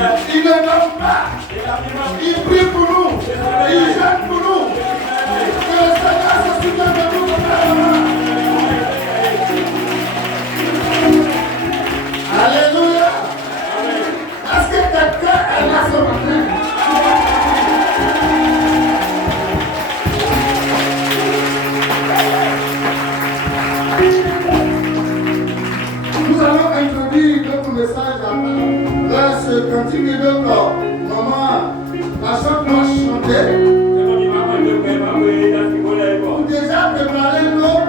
Il ne donne pas. Il prie pour nous. Il gêne pour nous. Que le Seigneur se souvienne de nous. Alléluia. Est-ce que quelqu'un est là ce matin? Nous allons introduire notre message là, ce cantique de corps. Maman, la chante doit chanter. Pour déjà préparer nos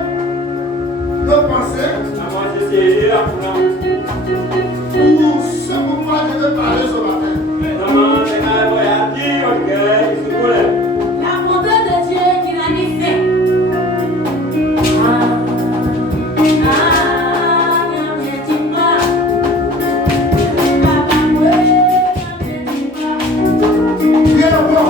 pensées. Pour ce pourquoi je vais parler ce matin. La bonté de Dieu qui l'a mis fait. Bien bon.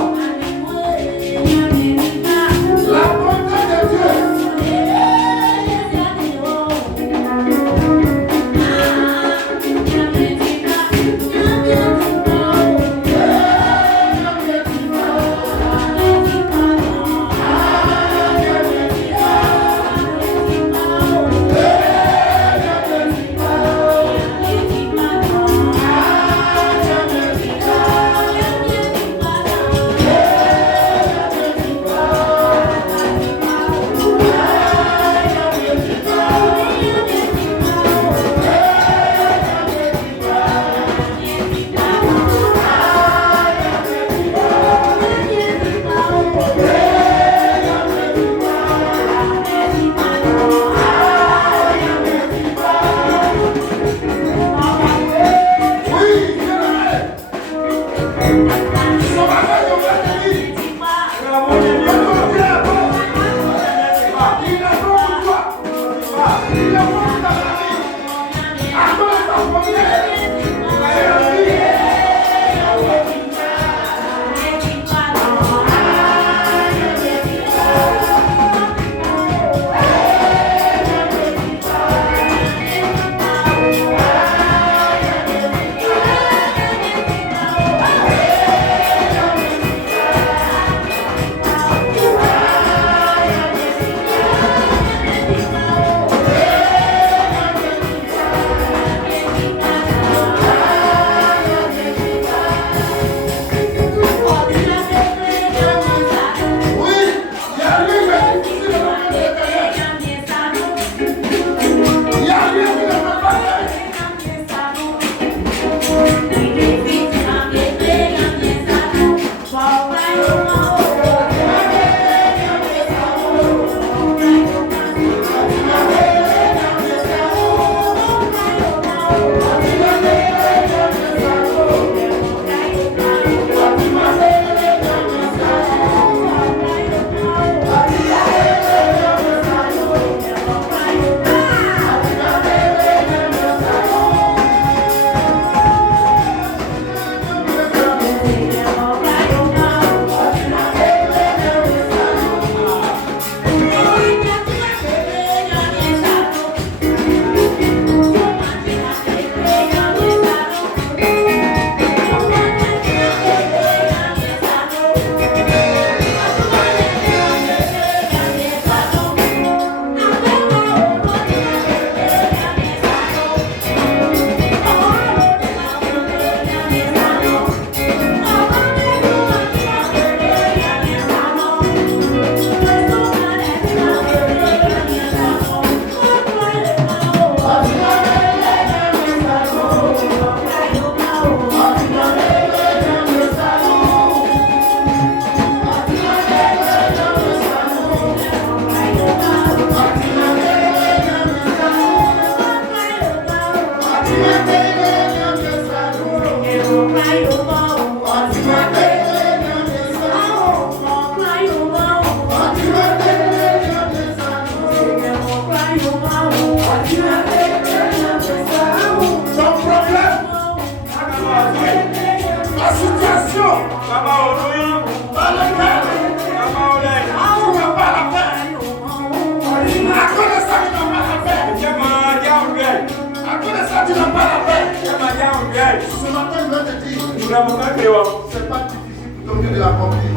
Ce matin, je vais te dire, Vraiment pas que yo. c'est pas difficile pour ton Dieu de l'accomplir.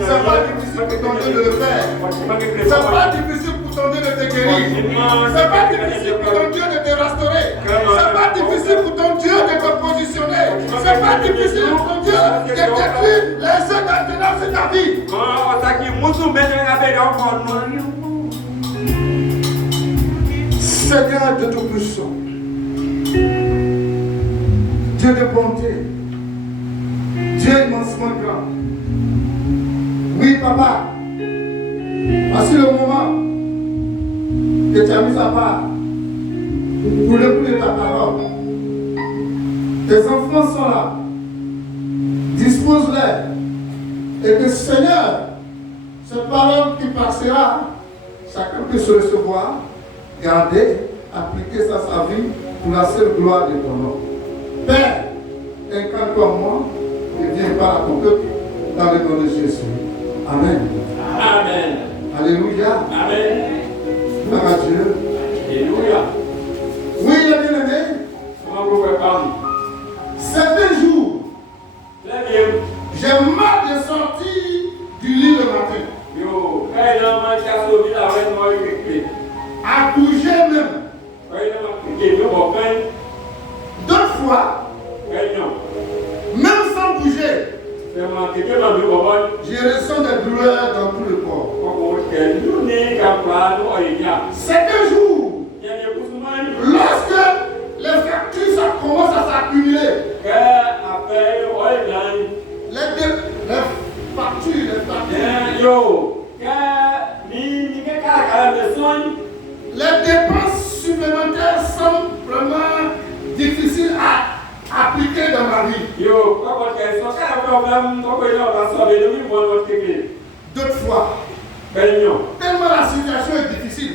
C'est pas difficile pour ton Dieu de le faire. C'est pas difficile pour ton Dieu de te guérir. C'est pas difficile pour ton Dieu de te restaurer. C'est pas difficile pour ton Dieu de te positionner. C'est pas difficile pour ton Dieu de détruire les œuvres d'alternance de ta vie. Seigneur de Tout-Puissant, Dieu de bonté, Dieu immensement grand. Oui, papa, voici le moment que tu as mis à part pour l'écouter ta parole. Tes enfants sont là. Dispose-les. Et que Seigneur, cette parole qui passera, chacun puisse recevoir, garder, appliquer ça à sa vie pour la seule gloire de ton nom. Père, incarne-toi en moi et viens par à ton peuple dans le nom de Jésus. Amen. Amen. Alléluia. Amen. Gloire à Dieu. Alléluia. Oui, les bien-aimés, certains jours, j'ai mal de sortir du lit le matin. À bouger même. D'autres fois, même sans bouger, je ressens des douleurs dans tout le corps. Certains jours, lorsque les fractures ça commence à s'accumuler, les fractures, les dépenses supplémentaires sont vraiment difficiles à appliquer dans ma vie. D'autres fois, tellement la situation est difficile,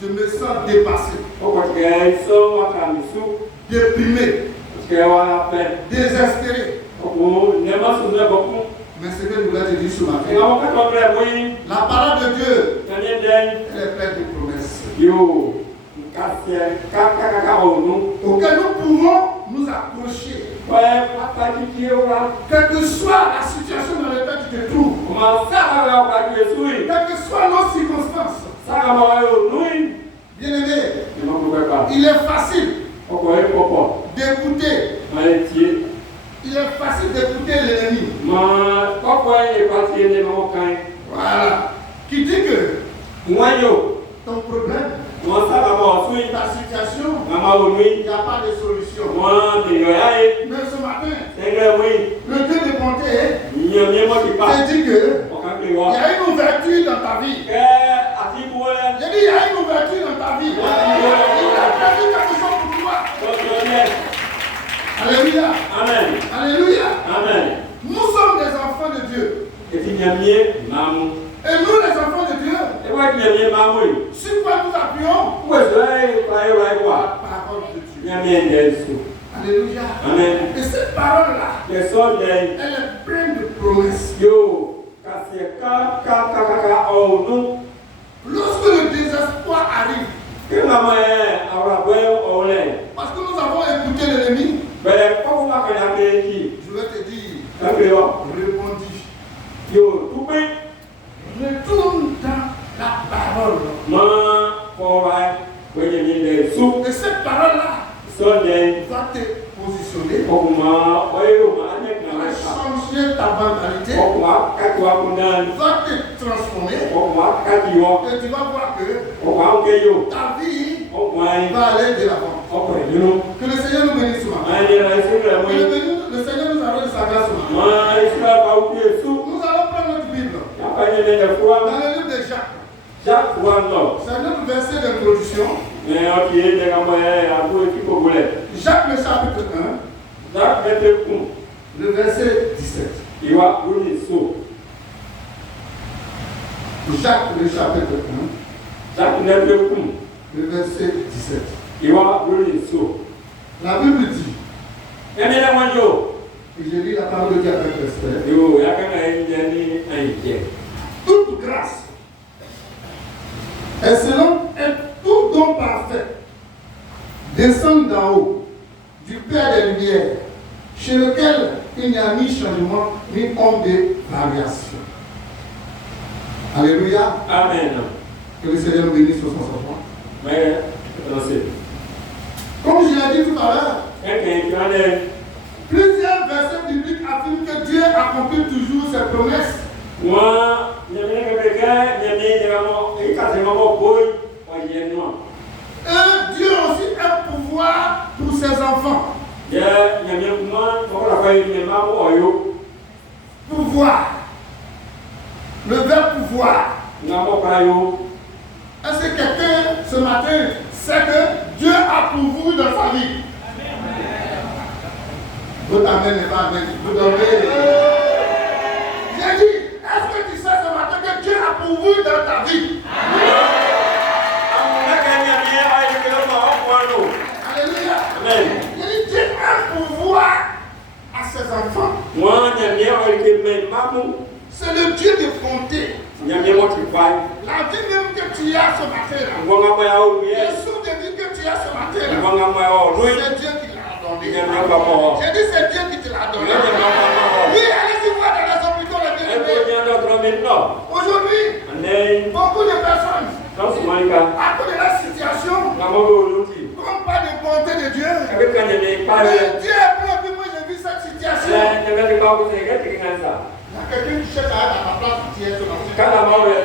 je me sens dépassé, déprimé, désespéré. Mais c'est que je voulais te dire ce matin. La parole de Dieu, elle est pleine de promesses auxquelles nous pouvons nous accrocher. Quelle que soit la situation dans laquelle tu te trouves, quelles que soient nos circonstances, bien aimé, il est facile d'écouter. Il est facile d'écouter l'ennemi. Voilà. Qui dit que ton problème, ta situation, il n'y a pas de solution. Mais ce matin, le Dieu de bonté te dit que il y a une ouverture dans ta vie. J'ai dit, il y a une ouverture dans ta vie. Il a prévu quelque chose pour toi. Alléluia. Amen. Alléluia. Amen. Nous sommes des enfants de Dieu. Et nous, les enfants de Dieu, sur quoi nous appuyons? La parole de Dieu. Alléluia. Amen. Et cette parole-là, elle est pleine de promesses. Lorsque le désespoir arrive, parce que nous avons écouté l'ennemi, je vais te dire, rebondis. Retourne dans la parole. Et cette parole-là va te positionner, va changer ta mentalité, va te transformer. Et tu vas voir que ta vie va aller de l'avant. Que le Seigneur nous bénisse souvent. Que le Seigneur nous arrête sa grâce souvent. Nous allons prendre notre Bible dans le livre de Jacques. C'est notre verset d'introduction. Jacques le chapitre 1, le verset 17. Jacques le chapitre 1, le verset 17. La Bible dit, et je lis la parole de Dieu avec respect, toute grâce est selon tout don parfait descend d'en haut Père des lumières, chez lequel il n'y a ni changement, ni ombre de variation. Alléluia. Amen. Que le Seigneur nous bénisse sur son enfant. Mais, attendez. Comme je l'ai dit tout à l'heure, plusieurs versets bibliques affirment que Dieu accomplit toujours ses promesses. Et Dieu a aussi un pouvoir pour ses enfants. Pouvoir. Le verbe pouvoir. Est-ce que quelqu'un ce matin sait que Dieu a pourvu dans sa vie? Votre amen n'est pas amen. Vous dormez. J'ai dit, est-ce que tu sais ce matin que Dieu a pourvu dans ta vie? Alléluia. Amen. Il dit, Dieu a un pouvoir à ses enfants. C'est le Dieu de bonté. La vie même que tu as ce matin-là, le souffle de vie que tu as ce matin-là, c'est Dieu qui l'a donné. J'ai dit c'est Dieu qui te l'a donné. Oui, allez-y voir dans les hôpitaux les bien-aimés. Aujourd'hui, beaucoup de personnes, à cause de la situation, n'ont pas de bonté de Dieu. Mais Dieu est bon, puis moi j'ai vu cette situation. Il y a quelqu'un qui cherche à être à ta place où tu es ce matin. Il y a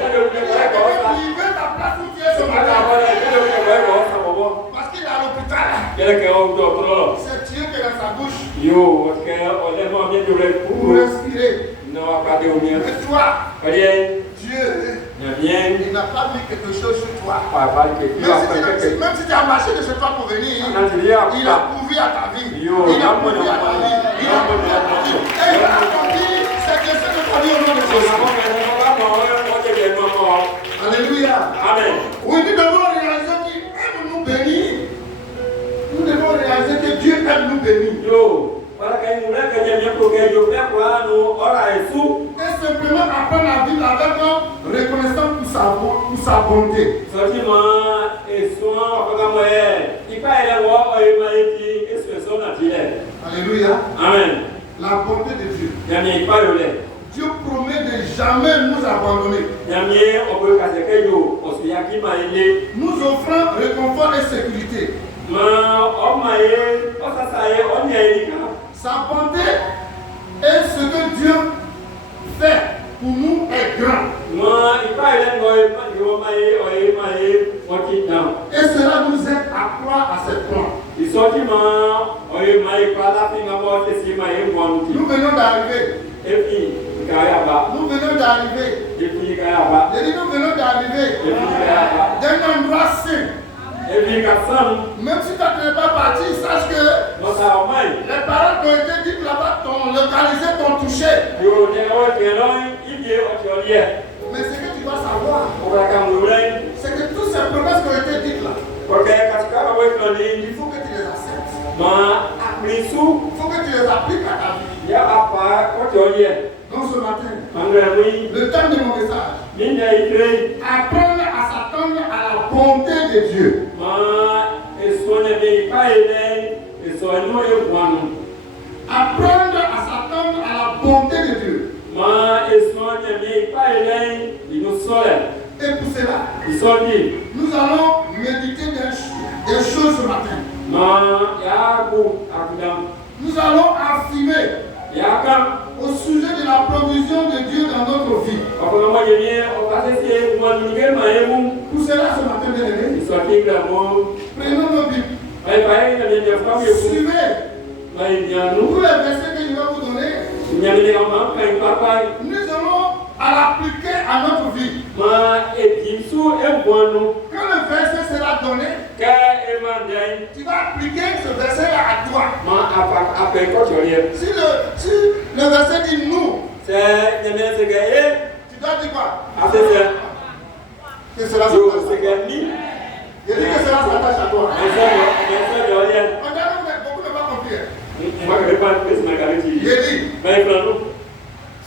quelqu'un qui veut ta place où tu es ce matin. Parce qu'il est à l'hôpital. C'est Dieu qui est dans sa bouche. Pour respirer. Et toi, Dieu, il n'a pas mis quelque chose sur toi. Même si tu as marché de chez toi pour venir, il a pourvu à ta vie. Il a pourvu à ta vie. Il a pourvu à ta vie. Et il a accompli cette question de ta vie au nom de Jésus. Alléluia. Amen. Oui, nous devons réaliser qu'il aime nous bénir. Nous devons réaliser que Dieu aime nous bénir. Et simplement apprendre à vivre avec reconnaissance pour sa bonté. Alléluia. Amen. La bonté de Dieu. Dieu promet de jamais nous abandonner. Nous offrant réconfort et sécurité. Sa bonté et ce que Dieu fait pour nous est grand. Et cela nous aide à croire à ses plans. Nous venons d'arriver. Nous venons d'arriver. J'ai dit nous venons d'arriver d'un endroit saint. Même si toi tu n'es pas parti, sache que les paroles qui ont été dites là-bas t'ont localisé, t'ont touché. Mais ce que tu dois savoir, c'est que toutes ces promesses qui ont été dites là, il faut que tu les acceptes. Il faut que tu les appliques à ta vie. Donc ce matin, le thème de mon message, apprendre à s'attendre à la bonté de Dieu. Apprendre à s'attendre à la bonté de Dieu. Et pour cela, nous allons méditer des choses ce matin. Nous allons affirmer au sujet de la provision de Dieu dans notre vie. Pour cela, ce matin, bien aimé, prenons nos Bibles. Suivez tous les versets que je vais vous donner. Nous allons l'appliquer à notre vie. Quand le verset sera donné, tu vas appliquer ce verset-là à toi. Si le verset dit nous, tu dois dire quoi? Que cela s'attache. Je dis que cela s'attache à toi. Beaucoup ne pas compris. J'ai dit,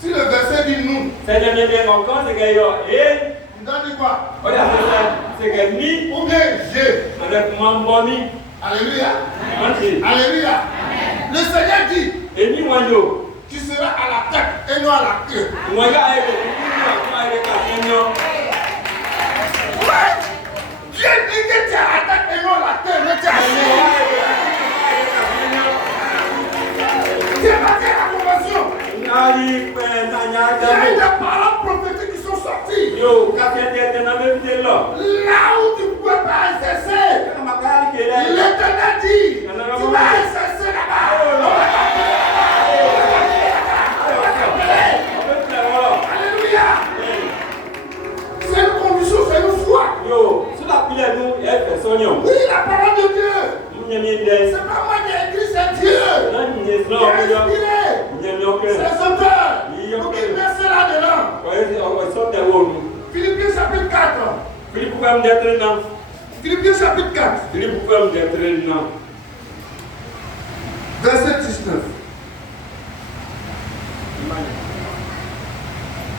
si le verset dit nous, tu dois dire quoi? Ou bien je. Alléluia. Alléluia. Le Seigneur dit, tu seras à la tête et non à la queue. Dieu dit que tu es à la tête et non à la queue. Mais tu es assis. Tu es parti à la convention. Il y a des paroles prophétiques qui sont sorties. Là où tu ne peux pas exercer, l'Éternel dit, tu vas exercer là-bas. Alléluia. C'est une condition, c'est une foi. Oui, la parole de Dieu. C'est pas moi qui ai écrit, c'est Dieu. Qui a inspiré ses auteurs pour qu'ils mettent cela dedans. Philippiens chapitre 4. Philippiens chapitre 4. Verset 19.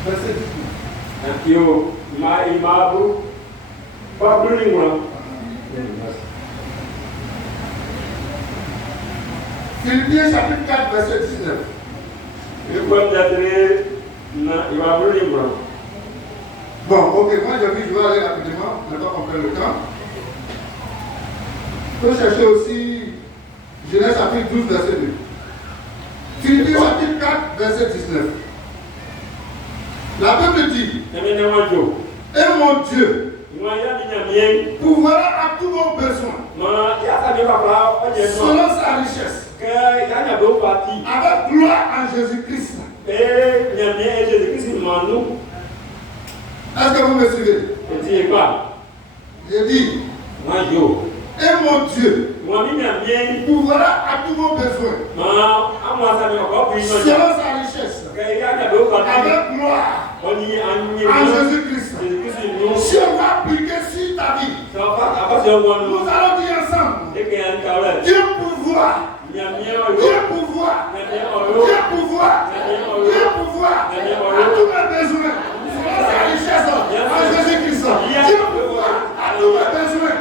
Verset 19. Philippiens chapitre 4, verset 19. Bon, ok, moi je vais aller rapidement, maintenant qu'on prend le temps. Il faut chercher aussi Genèse chapitre 12, verset 2. Philippiens chapitre 4, verset 19. La Bible dit, et mon Dieu pourvoira à tous vos besoins selon sa richesse avec gloire en Jésus-Christ. Est-ce que vous me suivez? J'ai dit, et mon Dieu pourvoira à tous vos besoins selon sa richesse avec gloire en Jésus-Christ. Si on va appliquer sur ta vie, nous allons dire ensemble, Dieu pourvoit, Dieu pourvoit, Dieu pourvoit, Dieu pourvoit à tous mes besoins selon sa richesse en Jésus-Christ. Dieu pourvoit à tous mes besoins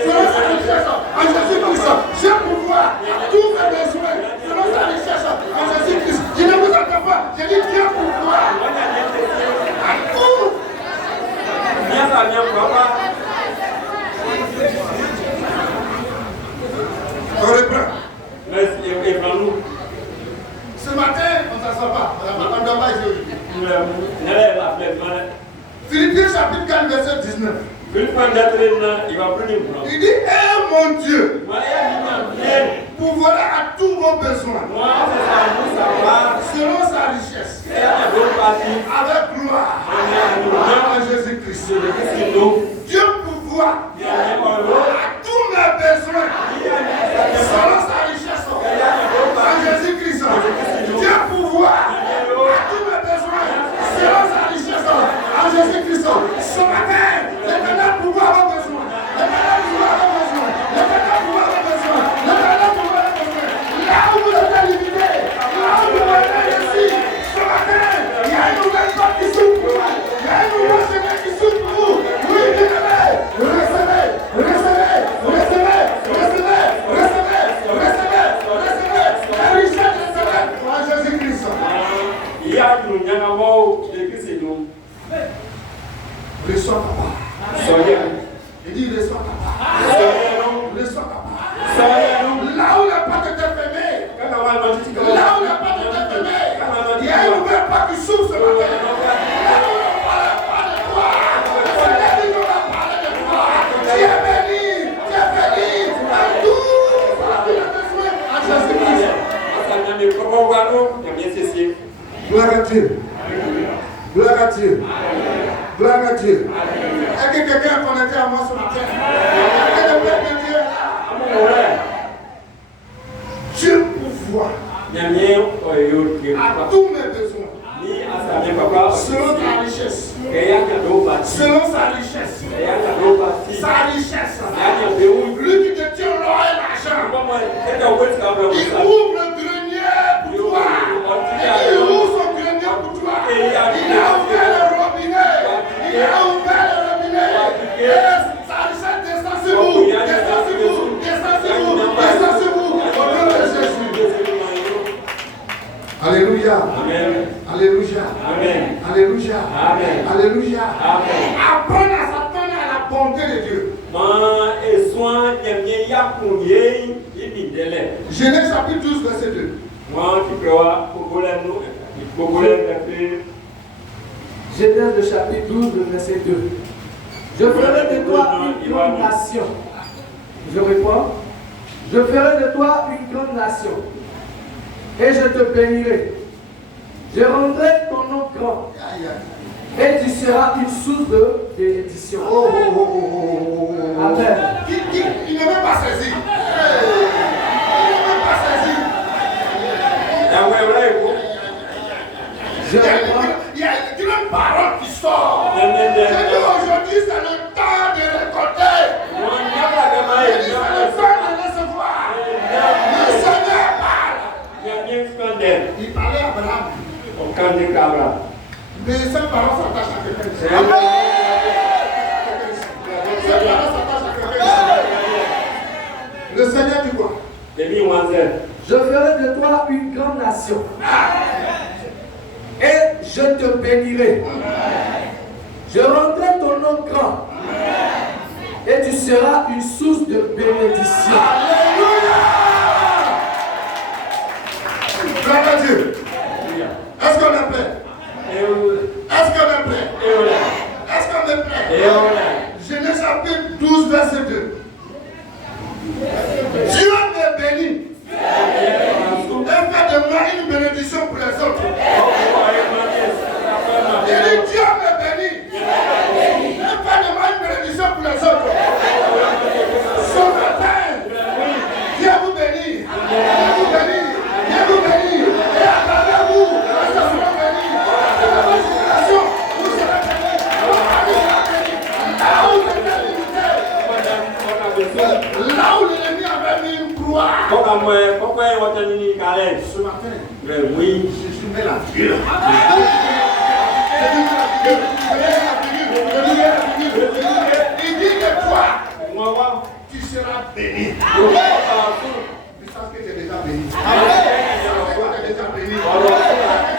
selon sa richesse en Jésus-Christ. Dieu pourvoit à tous mes besoins selon sa richesse en Jésus-Christ. Je ne vous entends pas, j'ai dit Dieu pourvoit à tout. On reprend. Ce matin, on ne s'assoit pas. On ne doit pas essayer. Philippiens chapitre 4, verset 19. Il dit, eh mon Dieu, pourvoira à tous vos besoins selon sa richesse avec gloire en Jésus-Christ. Dieu pourvoit à tous mes besoins selon sa richesse en Jésus-Christ. Dieu pourvoit à tous mes besoins selon sa richesse en Jésus-Christ. Ce matin, l'Éternel pourvoit à vos besoins. L'Éternel pourvoit à vos besoins. L'Éternel pourvoit à vos besoins. L'Éternel pourvoit à vos besoins. Là où vous êtes limités, là où vous êtes ici, ce matin, il y a une nouvelle porte qui s'ouvre pour vous. Il y a une nouvelle chemin qui s'ouvre pour vous. Oui, bien-aimés, recevez, recevez, recevez, recevez, recevez, recevez, recevez la richesse de Seigneur en Jésus-Christ. Reçois papa. Il dit reçois papa. Reçois papa. Là où la porte est fermée, là où la porte est fermée, il y a une nouvelle porte qui s'ouvre ce matin. Là où on ne parle pas de toi, le Seigneur dit qu'on va parler de toi. Tu es béni, tu es béni, à tout en Jésus-Christ. Gloire à Dieu. Gloire à Dieu. Gloire à Dieu. Est-ce que quelqu'un est connecté à moi ce matin? Est-ce que le peuple de Dieu est là? Dieu pourvoit à tous mes besoins selon ta richesse. Selon sa richesse. Sa richesse. Lui qui te tient l'or et l'argent. Il ouvre le grenier pour toi. Il ouvre son grenier pour toi. Il a ouvert le robinet. Il a ouvert le robinet. Et sa richesse descend sur vous. Descend sur vous. Descend sur vous. Descend sur vous. Alléluia. Amen. Alléluia. Amen. Alléluia. Amen. Alléluia. Amen. Apprendre à s'attendre à la bonté de Dieu. Genèse chapitre 12, verset 2. Genèse le chapitre 12, le verset 2. Je ferai de toi une grande nation. Je réponds. Je ferai de toi une grande nation. Et je te bénirai. Je rendrai ton nom grand. Aïe, aïe. Et tu seras une source de bénédiction. Oh, oh, oh, oh, oh. Amen. Il ne veut pas saisir. Hey. Il ne veut pas saisir. Je réponds. Il y a une grande parole qui sort. Je dis aujourd'hui, c'est le temps de récolter. Je dis, c'est le temps de recevoir. Le Seigneur parle. Il parlait à Abraham. Mais cette parole s'attache à quelqu'un. Cette parole s'attache à quelqu'un. Le Seigneur dit quoi? Je ferai de toi une grande nation. Et je te bénirai. Je rendrai ton nom grand. Et tu seras une source de bénédiction. Alléluia! Gloire à Dieu. Est-ce qu'on est prêt? Est-ce qu'on est prêt? Est-ce qu'on est prêt? Genèse chapitre 12, verset 2. Dieu me bénit. Et fait de moi une bénédiction pour les autres. Il dit Dieu me bénit. Et fait de moi une bénédiction pour les autres. Ce matin, Dieu vous bénit. Dieu vous bénit. Dieu vous bénit. Et à travers vous, les gens seront bénis. Et dans votre situation, vous serez bénis. Votre famille sera bénie. Là où vous êtes limité, là où l'ennemi avait mis une croix. Ce matin, je mets la figure. Il dit que toi, tu seras béni. Tu sais que tu es déjà béni. Tu es déjà béni. Tu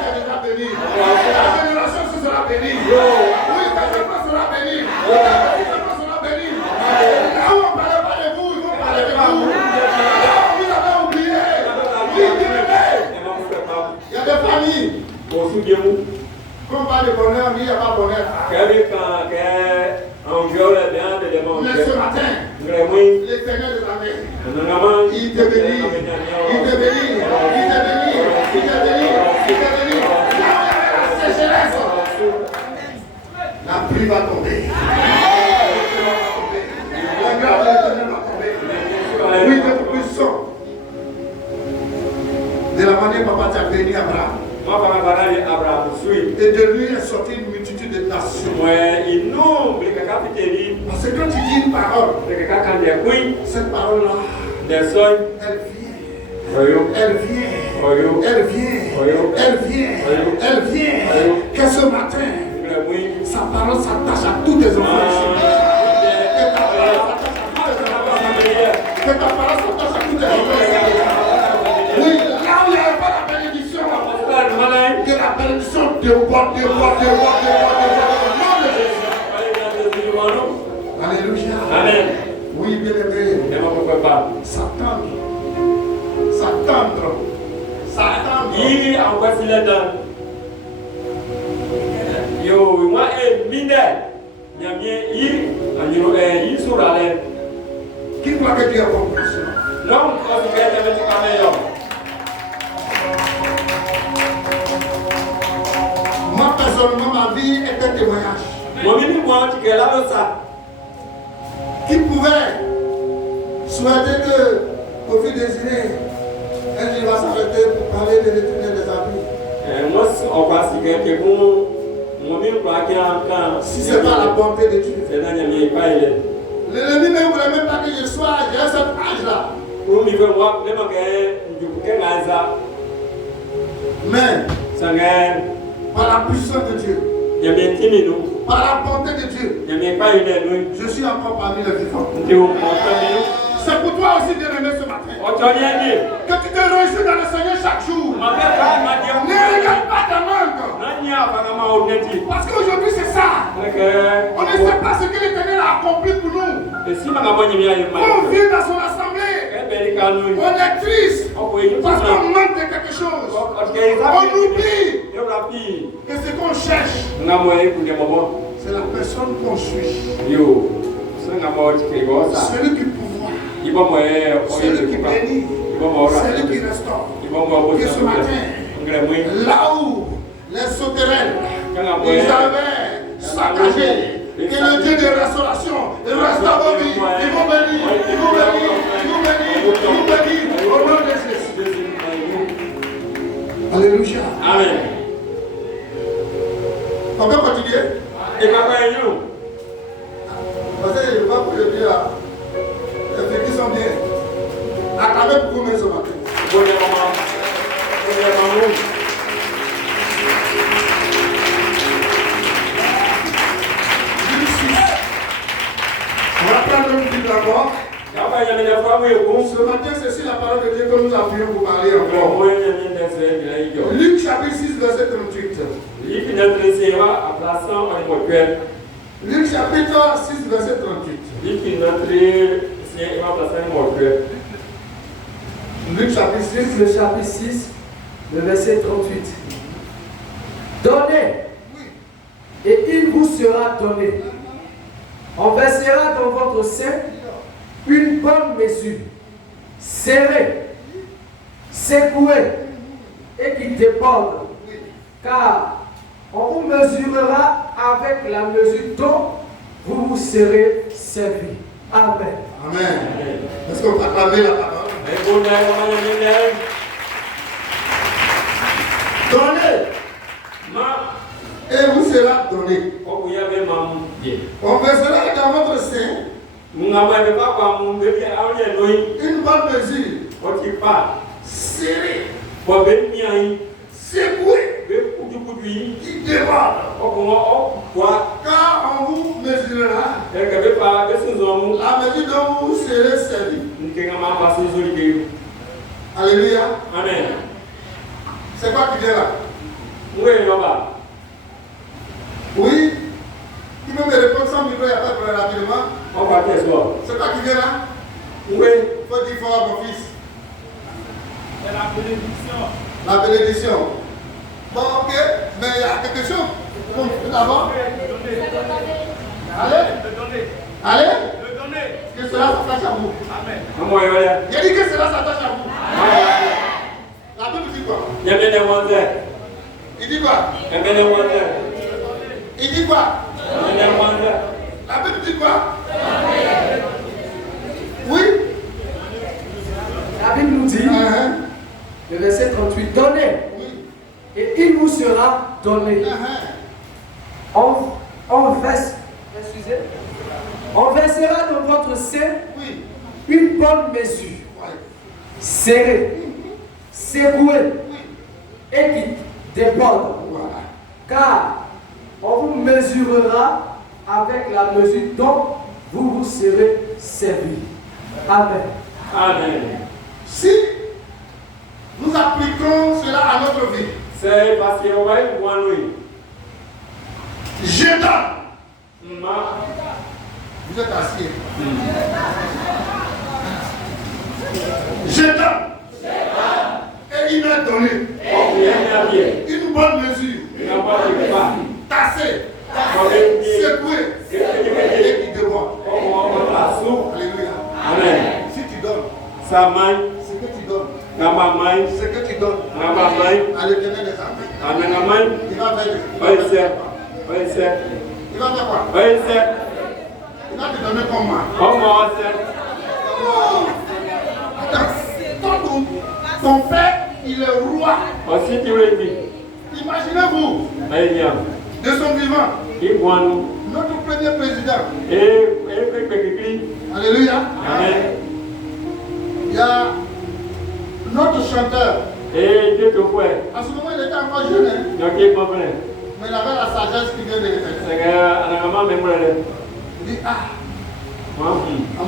es déjà béni. Ta génération sera bénie. Oui, ta génération sera bénie. Ta génération sera bénie. Là où on ne parlait pas de vous, ils vont parler de vous. Là où vous avez oublié. Oui, bien-aimé. Il y a des familles. Quand on parle de bonheur, il n'y a pas de bonheur. Mais ce matin, l'Éternel de l'armée, il te bénit, il te bénit, il te bénit, il te bénit, il te bénit, il te bénit. Là où il y avait la sécheresse, la pluie va tomber. La grâce de l'Éternel va tomber. Oui, de puissant. De la manière dont Papa t'a béni Abraham. Et de lui est sortie une multitude de nations. Parce que quand tu dis une parole, cette parole-là, elle vient. Elle vient. Elle vient. Elle vient. Elle vient. Que ce matin, sa parole s'attache à tous tes enfants. Que ta parole s'attache à tous tes enfants. Oui, là où il n'y avait pas la bénédiction, que la bénédiction dévoile. Alléluia. Amen. Oui, bien aimé. S'attendre. Qui croit que Dieu a compris cela? Non, Moi, personnellement, ma vie est un témoignage. Qui pouvait souhaiter que, au fil désiré, un jour va s'arrêter pour parler de l'éternel des amis. Si ce n'est pas la bonté de Dieu. L'ennemi ne voulait même pas que je sois à cet âge-là. Mais, par la puissance de Dieu, par la bonté de Dieu, je suis encore parmi les vivants. C'est pour toi aussi, bien-aimé, ce matin. Que tu te réjouis dans le Seigneur chaque jour. pas ce que l'Éternel a accompli pour nous, Et si ma maman n'y a pas on vient dans son assemblée, on est triste parce qu'on manque de quelque chose. On oublie que ce qu'on cherche, c'est la personne qu'on suit. Celui qui pouvoir, celui qui bénit, celui qui restaure. Que ce matin, là où les sauterelles, ils avaient saccagé, que le Dieu de restauration restaure vos vies. Ils vont bénir, ils vont bénir, ils vont bénir, ils vont bénir au nom de Jésus. Alléluia. Amen. On peut continuer? Et papa et nous. Parce que je ne vais pas pour le dire là. Les filles qui sont bien. Acclamez pour vous ce matin. Bonne maman. Bonne maman. On va prendre une Bible encore. Ce matin, c'est sur la parole de Dieu que nous appuyons pour parler encore. Luc chapitre 6, verset 38. Luc chapitre 6, verset 38. Luc chapitre 6, le chapitre 6, le verset 38. Donnez, et il vous sera donné. On versera dans votre sein une bonne mesure, serrée, secouée et qui déborde. Car on vous mesurera avec la mesure dont vous vous serez servi. Amen. Amen. Est-ce qu'on peut acclamer la parole? Donnez. Et vous sera donné. On versera dans votre sein une bonne mesure, serrée, secouée, qui déborde. Car on vous mesurera la mesure dont vous serez servi. Alléluia. Amen. C'est quoi qui vient là? Oui. Qui peut me répondre sans micro, il n'y a pas de problème rapidement. C'est quoi qui vient là? Oui. Faut dire fort, mon fils. C'est la bénédiction. La bénédiction. Bon, ok. Mais il y a quelque chose. Bon, d'abord. Allez. Allez. Que cela s'attache à vous. Amen. Il a dit que cela s'attache à vous. La Bible dit quoi? Il dit quoi? Il dit quoi? La Bible dit quoi? Oui? La Bible nous dit, le verset 38, donnez, et il vous sera donné. On versera dans votre sein une bonne mesure, serrée, secouée, et qui déborde. Car on vous mesurera avec la mesure dont vous vous serez servi. Amen. Amen. Si nous appliquons cela à notre vie, C'est parce que on va y voir lui. je donne. Vous êtes assis. Je donne. Et il m'a donné une bonne mesure, tassée, secouée, et qui déborde. Alléluia. Amen. Si tu donnes, Sa main, ce que tu donnes, ce que tu donnes à l'Éternel des armées, il va faire il va faire quoi? Il va te donner comme moi. Attends, ton père, il est roi. Imaginez-vous, de son vivant, notre premier président. Alléluia. Amen. Il y a notre chanteur. À ce moment, il était encore jeune, mais il avait la sagesse qui vient de l'Éternel. Il dit, à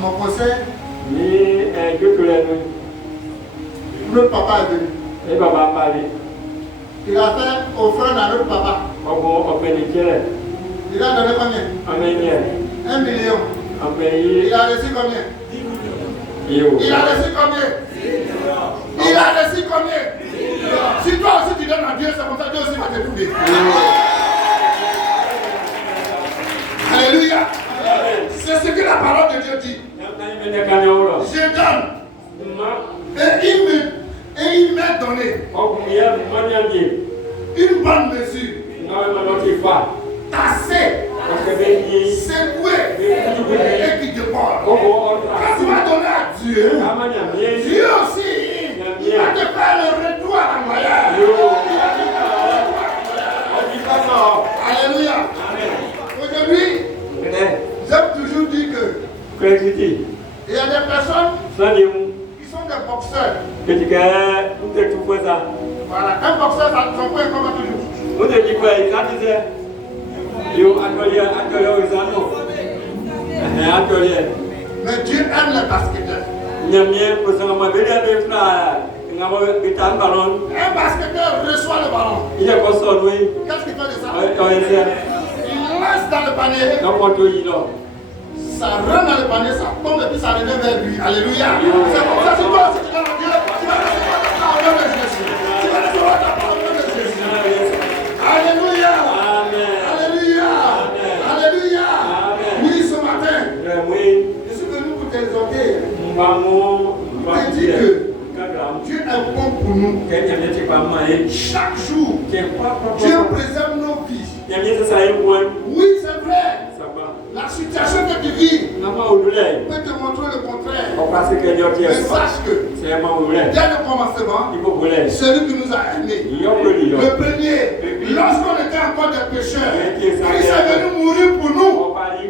mon conseil, notre papa est venu. Il a fait offrande à notre papa. Il a donné combien? 1 million. Un pays. Il a reçu combien? Il a reçu combien? Il a reçu combien? Si toi aussi tu donnes à Dieu, c'est comme ça Dieu aussi va te trouver. Alléluia. C'est ce que la parole de Dieu dit. Je donne. Et il m'a donné une bonne mesure. Tassé. Secoué. Et qui déborde. Quand tu vas donner à Dieu, Dieu aussi, il va te faire le retour à la moyenne. Alléluia. Aujourd'hui, j'aime toujours dire que il y a des personnes qui sont des boxeurs. Voilà, un boxeur, ça ne fait pas comme toujours. Mais Dieu aime les basketteurs. Un basketteur reçoit le ballon. Qu'est-ce qu'il fait de ça? Il lance dans le panier. Ça rentre dans le panier, ça tombe et puis ça revient vers lui. Alléluia. C'est comme ça, si toi aussi tu donnes à Dieu, tu vas recevoir ta parole de Jésus. Tu vas recevoir ta parole de Jésus. Alléluia. Alléluia. Alléluia. Oui, ce matin, je suis venu pour t'exhorter. Et dire que Dieu est bon pour nous. Chaque jour, Dieu préserve nos vies. Oui, c'est vrai. La situation que tu vis peut te montrer le contraire. Mais sache que dès le commencement, celui qui nous a aimés, le premier, lorsqu'on était encore des pécheurs, Christ est venu mourir pour nous.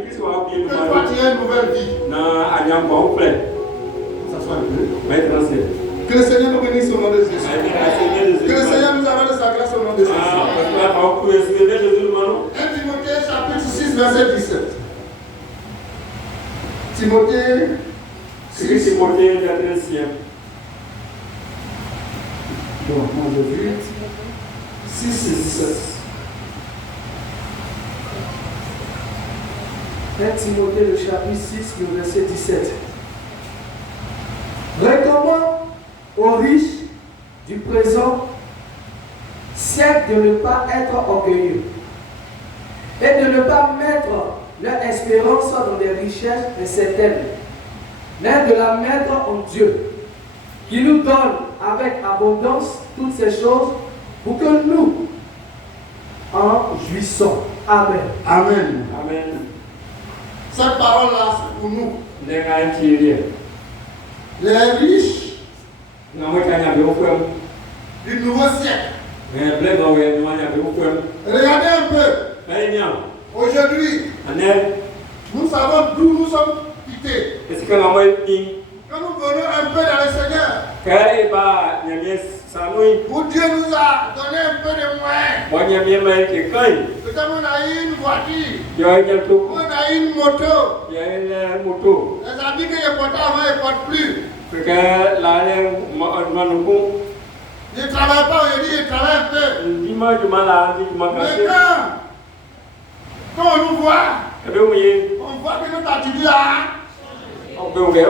Que toi tu aies une nouvelle vie. Ça soit le peu. Que le Seigneur nous bénisse au nom de Jésus. Que le Seigneur nous accorde sa grâce au nom de Jésus. 1 Timothée chapitre 6 verset 17. Timothée 6. Donc, moi j'ai vu 6 et 17. 1 Timothée le chapitre 6, le verset 17. Recommande aux riches du présent siècle de ne pas être orgueilleux et de ne pas mettre leur espérance dans des richesses incertaines, mais de la mettre en Dieu, qui nous donne avec abondance toutes ces choses pour que nous en jouissons. Amen. Amen. Cette parole-là, c'est pour nous. Les riches du nouveau siècle. Regardez un peu. Aujourd'hui, nous savons d'où nous sommes quittés. Quand nous venons un peu dans le Seigneur, où Dieu nous a donné un peu de moyens. Peut-être on a eu une voiture, on a eu une moto. Les habits que je portais avant, je ne porte plus. Je ne travaille pas aujourd'hui, je travaille un peu. Mais quand on nous voit, on voit que notre attitude là, l'orgueil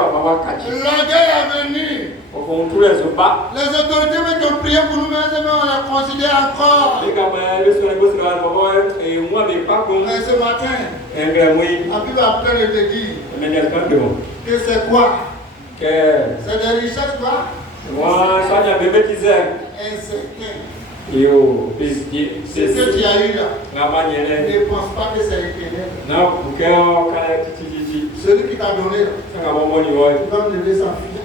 est venu. Les autorités qui ont prié pour nous, mais on les considère encore. Et ce matin, la Bible après le dit que c'est quoi? C'est des richesses quoi? Incertaines. C'est ce que tu as eu là. Ne pense pas que c'est éternel. Celui qui t'a donné là, il va me lever sans fier.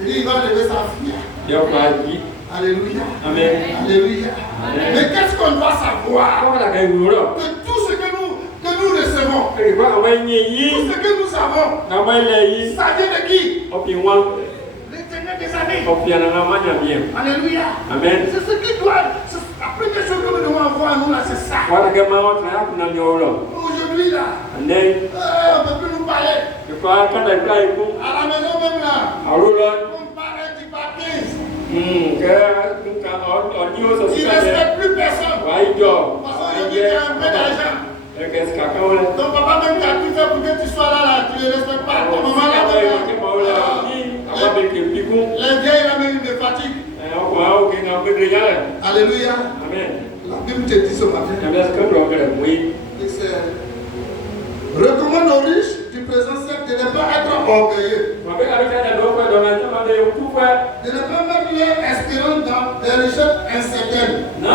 Il va lever sa fille. Alléluia. Amen. Alléluia. Amen. Mais qu'est-ce qu'on doit savoir? Que tout ce que nous recevons, tout ce que nous savons, ça vient de qui? L'éternel des années. Alléluia. Amen. C'est ce qui doit. La première chose que nous devons avoir à nous là, c'est ça. Aujourd'hui là, on ne peut plus nous parler. À la maison même là, on parle du baptême. Il ne respecte plus personne. Parce qu'on dit qu'il y a un peu d'argent. Ton papa même qui a tout fait pour que tu sois là, tu ne le respectes pas. Ton maman là, les vieilles là même de fatigue. Alléluia. Amen. La Bible te dit ce matin. Recommande aux riches du présent siècle de ne pas être orgueilleux. De ne pas mettre leur espérance dans des richesses incertaines. Mais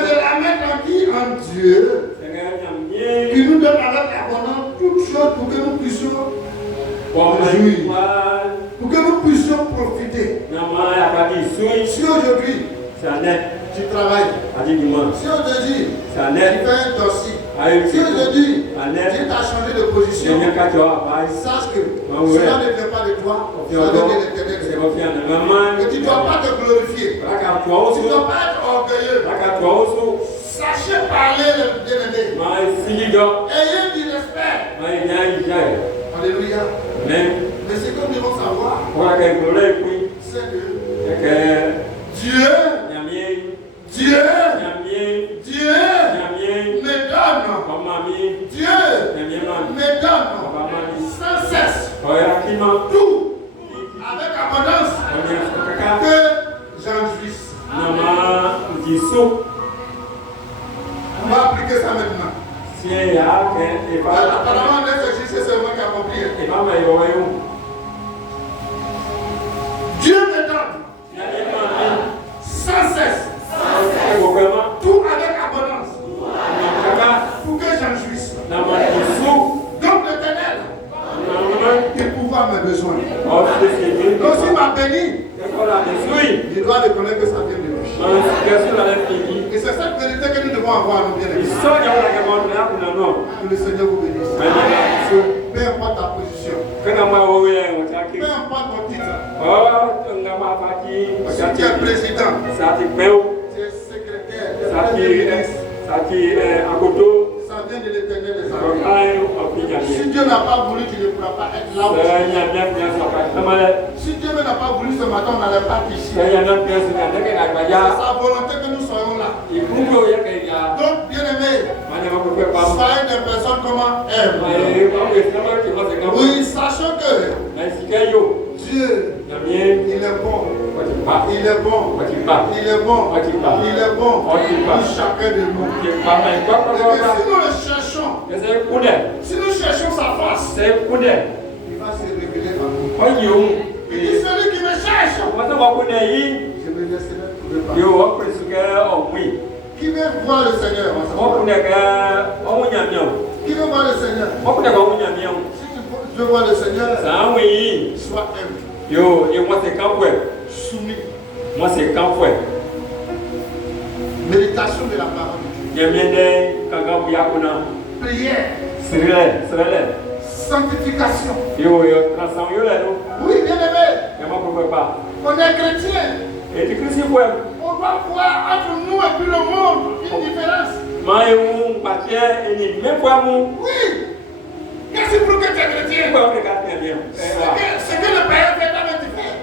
de la mettre en qui? En Dieu. Qui nous donne avec abondance toutes choses pour que nous puissions jouir. Pour que nous puissions profiter. Si aujourd'hui tu travailles, si aujourd'hui tu fais un dossier, si aujourd'hui Dieu t'a changé de position, sache que cela ne vient pas de toi, ça vient de l'Éternel. Et tu ne dois pas te glorifier, tu ne dois pas être orgueilleux. Sachez parler le bien-aimé. Ayez du respect. Alléluia. Mais ce que nous devons savoir, c'est que Dieu me donne. Dieu me donne sans cesse tout avec abondance que j'en jouisse. On va appliquer ça maintenant. Apparemment, c'est moi qui a compris. Dieu me donne sans cesse tout avec abondance pour que j'en jouisse. Donc l'Éternel, il pourvoit mes besoins. Donc s'il m'a béni, il doit reconnaître que ça vient de lui. Et c'est cette vérité que nous devons avoir, nous bien aimés. Que le Seigneur vous bénisse. Peu importe ta position, peu importe ton titre, si tu es président, tu es secrétaire, ça vient de l'Éternel des armées. Si Dieu n'a pas voulu, tu ne pourras pas être là où tu es. Si Dieu n'a pas voulu ce matin, on n'allait pas ici. C'est sa volonté que nous soyons là. Donc, bien aimé, soyez des personnes comment elles. Oui, sachant que Dieu, il est bon. Il est bon. Il est bon. Il est bon pour chacun de nous. Et que si nous cherchons sa face, il va se révéler à nous. Il dit celui qui me cherche, je me laisserai trouver par lui. Qui veut voir le Seigneur? Qui veut voir le Seigneur? Si tu veux voir le Seigneur, sois humble. Soumis. Méditation de la parole de Dieu. Prière. Sanctification. Oui, bien aimé. On est chrétien. On doit voir entre nous et puis le monde une différence. Oui. Qu'est-ce pour que tu es chrétien? Ce que le Père fait dans notre vie.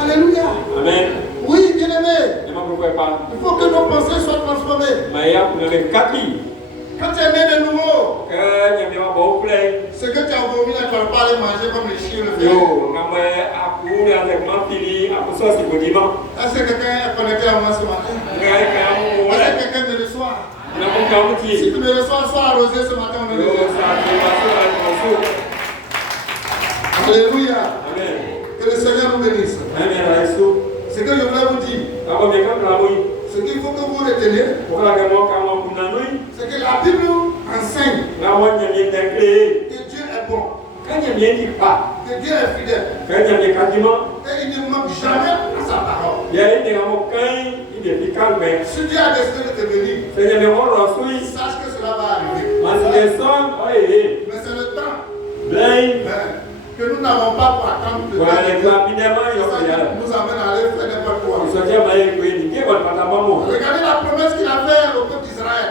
Alléluia. Amen. Oui, bien aimé. Il faut que nos pensées soient transformées. Quand tu es né de nouveau, ce que tu as vomi, tu ne vas pas aller manger comme les chiens le font. Est-ce que quelqu'un est connecté à moi ce matin? Est-ce que quelqu'un me reçoit? Si tu me reçois, sois arrosé ce matin. On est Alléluia. Amen. Que le Seigneur vous bénisse. Ce que je voulais vous dire, ce qu'il faut que vous reteniez, c'est que la Bible enseigne que Dieu est bon, que Dieu est fidèle, et il ne manque jamais à sa parole. Si Dieu a décidé de te bénir, sache que cela va arriver. Mais c'est le temps que nous n'avons pas pour attendre que nous amène à aller faire n'importe quoi. Regardez la promesse qu'il a faite au peuple d'Israël.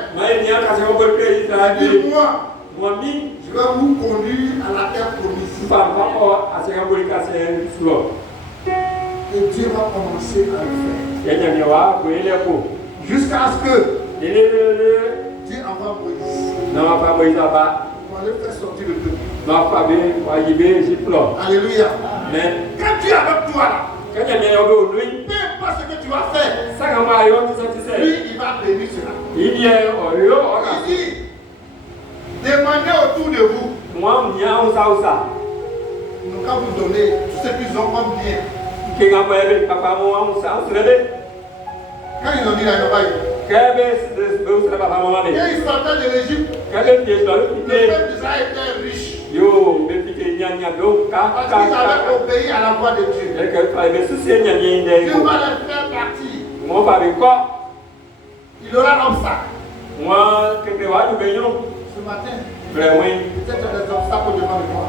Il dit, moi, je vais vous conduire à la terre promise. Et Dieu va commencer à le faire. Jusqu'à ce que Dieu envoie Moïse. Pour aller faire sortir le peuple. Alléluia. Amen. Quand Dieu est avec toi là, peu importe ce que tu vas faire, lui il va bénir cela. Il dit, demandez autour de vous. Nous allons vous donner tout ce qu'ils ont comme bien. Quand ils ont dit là, ils n'ont pas eu. Quand ils sortaient de l'Égypte, le peuple d'Israël était riche. Parce qu'ils avaient obéi à la voix de Dieu. Dieu va les faire partir. Il aura l'obstacle. Ce matin, peut-être des obstacles devant moi.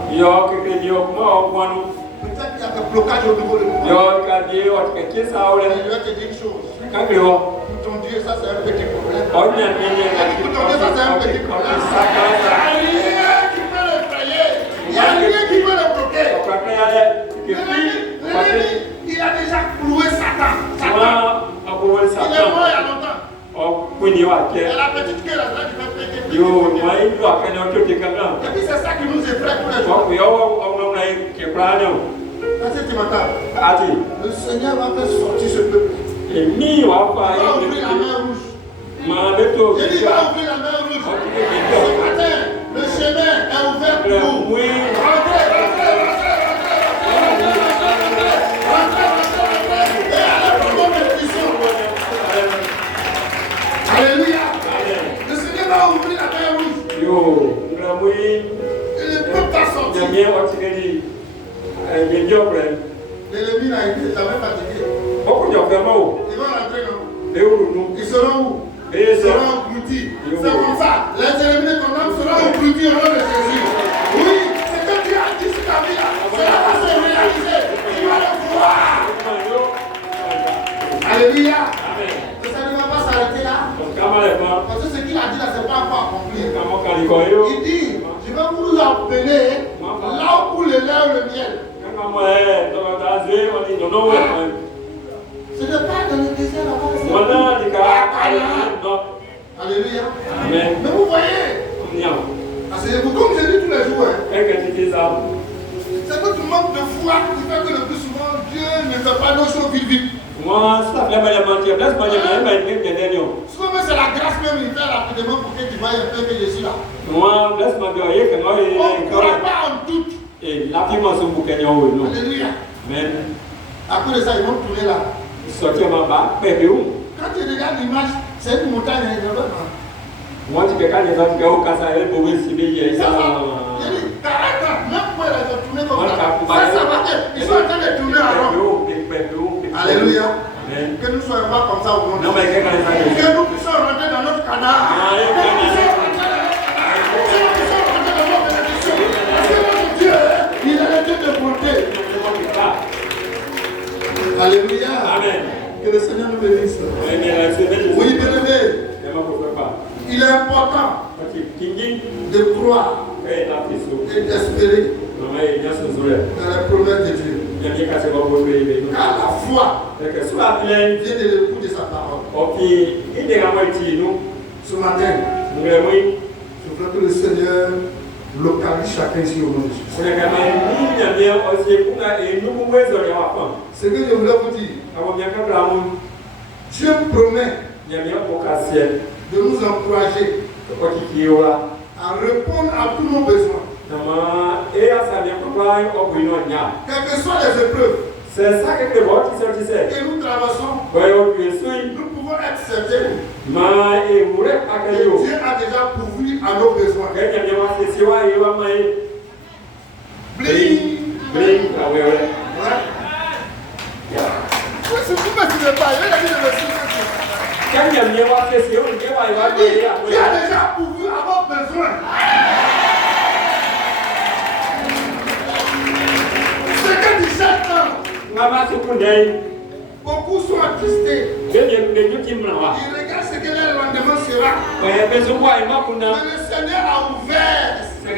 Peut-être qu'il y a des blocages au niveau de moi. Il va te dire une chose. Pour ton Dieu, ça c'est un petit problème. Pour ton Dieu, ça c'est un petit problème. Il y a rien qui peut le bloquer. Il a déjà cloué Satan. Il est mort il y a longtemps. Et la petite queue là, tu vas péter. Et puis c'est ça qui nous effraie tous les jours. Est-ce que tu m'entends? Le Seigneur va faire sortir ce peuple. Il va ouvrir la main rouge. Il va ouvrir la main rouge. Ce matin, le chemin est ouvert pour vous. Rentrez. Et allez pour vos bénédictions. Alléluia. Le Seigneur va ouvrir la main rouge. Et le peuple va sortir. L'ennemi n'a été jamais fatigué. Ils vont rentrer, non? Ils seront où? Ils seront engloutis. C'est comme ça. Les ennemis de ton âme seront engloutis au nom de Jésus. Oui, ce que Dieu a dit sur ta vie là, cela va se réaliser. Tu vas le voir. Alléluia. Et ça ne va pas s'arrêter là. Parce que ce qu'il a dit là, ce n'est pas encore accompli. Il dit, je vais vous appeler là où le lait ou le miel. Ce n'est pas dans le désert là-bas. Alléluia. Mais vous voyez, parce que comme je dis tous les jours, c'est que tu manques de foi qui fait que le plus souvent Dieu ne fait pas nos choses vite. Souvent c'est la grâce même il fait rapidement pour que tu vois un peu que je suis là. On ne croit pas en doute. Alléluia. Amen. À cause de ça, ils vont tourner là. Quand tu regardes l'image, c'est une montagne. Moi, tu peux pas les autres gars au cas où ils se même quand ils ont tourné comme ça, ça va être. Ils sont en train de tourner à rond. Alléluia. Que nous ne soyons pas comme ça au monde. Que nous puissions rentrer dans notre canard. Que nous puissions rentrer dans notre bénédiction. Parce que notre Dieu, il a le Dieu de bonté. Alléluia. Amen. Que le Seigneur nous bénisse. Oui, bien-aimé. Il est important de croire et d'espérer dans la promesse de Dieu. Car la foi vient de l'écoute de sa parole. Ce matin, je veux que le Seigneur localise chacun ici au nom de Jésus. Ce que je voulais vous dire, Dieu promet de nous encourager à répondre à tous nos besoins. Quelles que soient les épreuves que nous traversons, nous pouvons être certains que Dieu a déjà pourvu à nos besoins. Bling. Si vous ne me suivez pas, il a dit de me suivre. Qui a déjà pourvu à vos besoins. C'est que tu cherches tant. Beaucoup sont attristés. Ils regardent ce que leur lendemain sera. Mais le Seigneur a ouvert le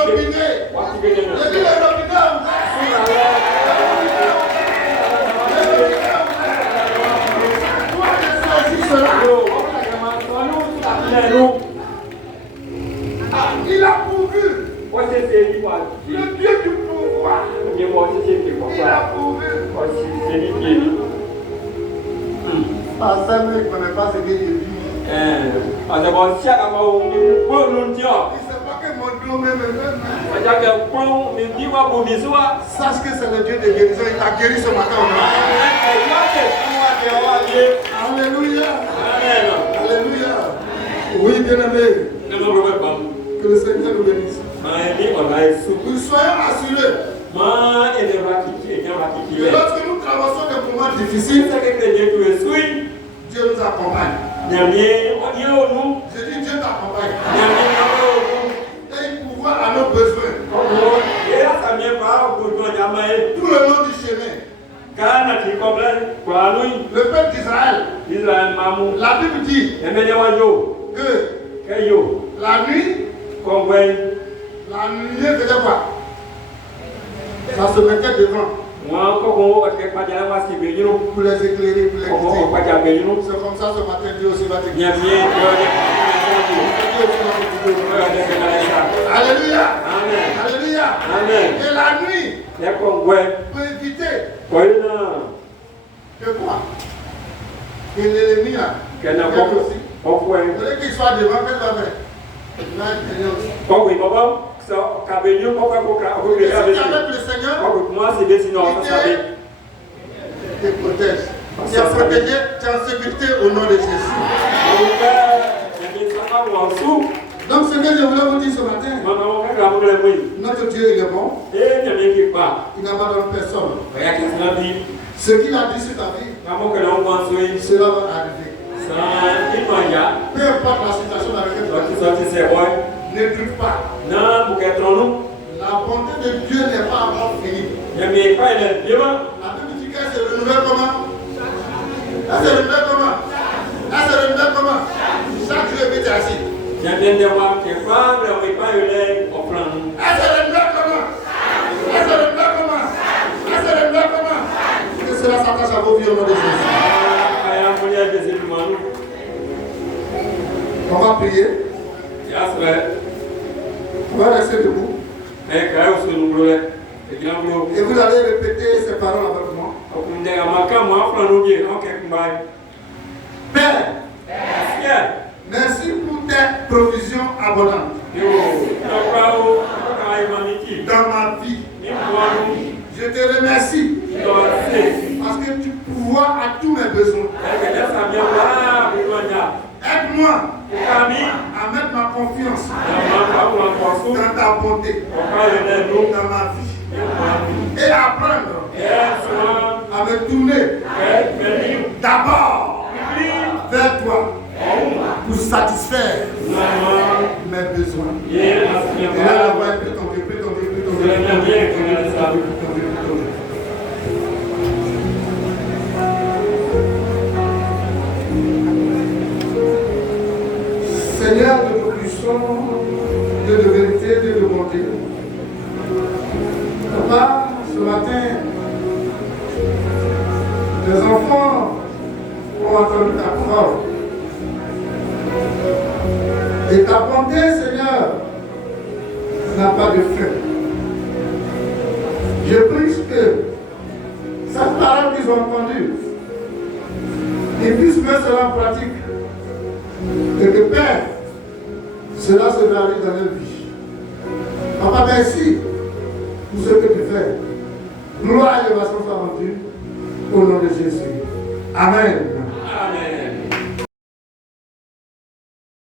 robinet. Le robinet a ouvert. Le Dieu du pouvoir. Il a prouvé. Ça ne connaît pas ce que Dieu dit. Il ne sait pas que mon Dieu même. Sache que c'est le Dieu de guérison. Il t'a guéri ce matin. Alléluia. Alléluia. Oui, bien-aimé. Que le Seigneur nous bénisse. Nous soyons assurés que lorsque nous traversons des moments difficiles, Dieu nous accompagne. Je dis Dieu t'accompagne. Et il pourvoit à nos besoins. Tout le long du chemin. Le peuple d'Israël, la Bible dit que la nuit faisait quoi? Ça se mettait devant. Pour les éclairer, pour les guider. C'est comme ça ce matin Dieu aussi va te guider. Alléluia. Alléluia. Et la nuit peut éviter que quoi? Que l'ennemi là, aussi. Vous voulez qu'il soit devant, qu'est-ce qu'il va faire? Avec le Seigneur, il te protège. Tu es protégé, tu es en sécurité au nom de Jésus. Donc Seigneur, je voulais vous dire ce matin, notre Dieu il est bon, il n'abandonne personne. Ce qu'il a dit sur ta vie, cela va arriver. Peu importe la situation dans laquelle tu es, ne doute pas. La bonté de Dieu n'est pas encore finie. La Bible dit qu'elle se renouvelle comment? Elle se renouvelle comment? Elle se renouvelle comment? Chaque jour, elle est assis. Elle se renouvelle comment? Elle se renouvelle comment? Elle se renouvelle comment? Que cela s'attache à vos vies au nom de Jésus. On va prier. On va rester debout. Et vous allez répéter ces paroles avec moi. Père, merci pour tes provisions abondantes dans ma vie. Je te remercie parce que tu pourvois à tous mes besoins. Aide-moi à mettre ma confiance dans ta bonté, dans ma vie, et apprendre à me tourner d'abord vers toi pour satisfaire mes besoins. Et là, la voix est plus tombée. Seigneur de nos puissants, Dieu de vérité, Dieu de bonté. Papa, ce matin, les enfants ont entendu ta parole. Et ta bonté, Seigneur, n'a pas de fin. Je prie que cette parole qu'ils ont entendue, ils puissent mettre cela en pratique. Et que Père, cela se réalise dans leur vie. Papa, merci pour ce que tu fais. Gloire et élévation soient rendues au nom de Jésus. Amen.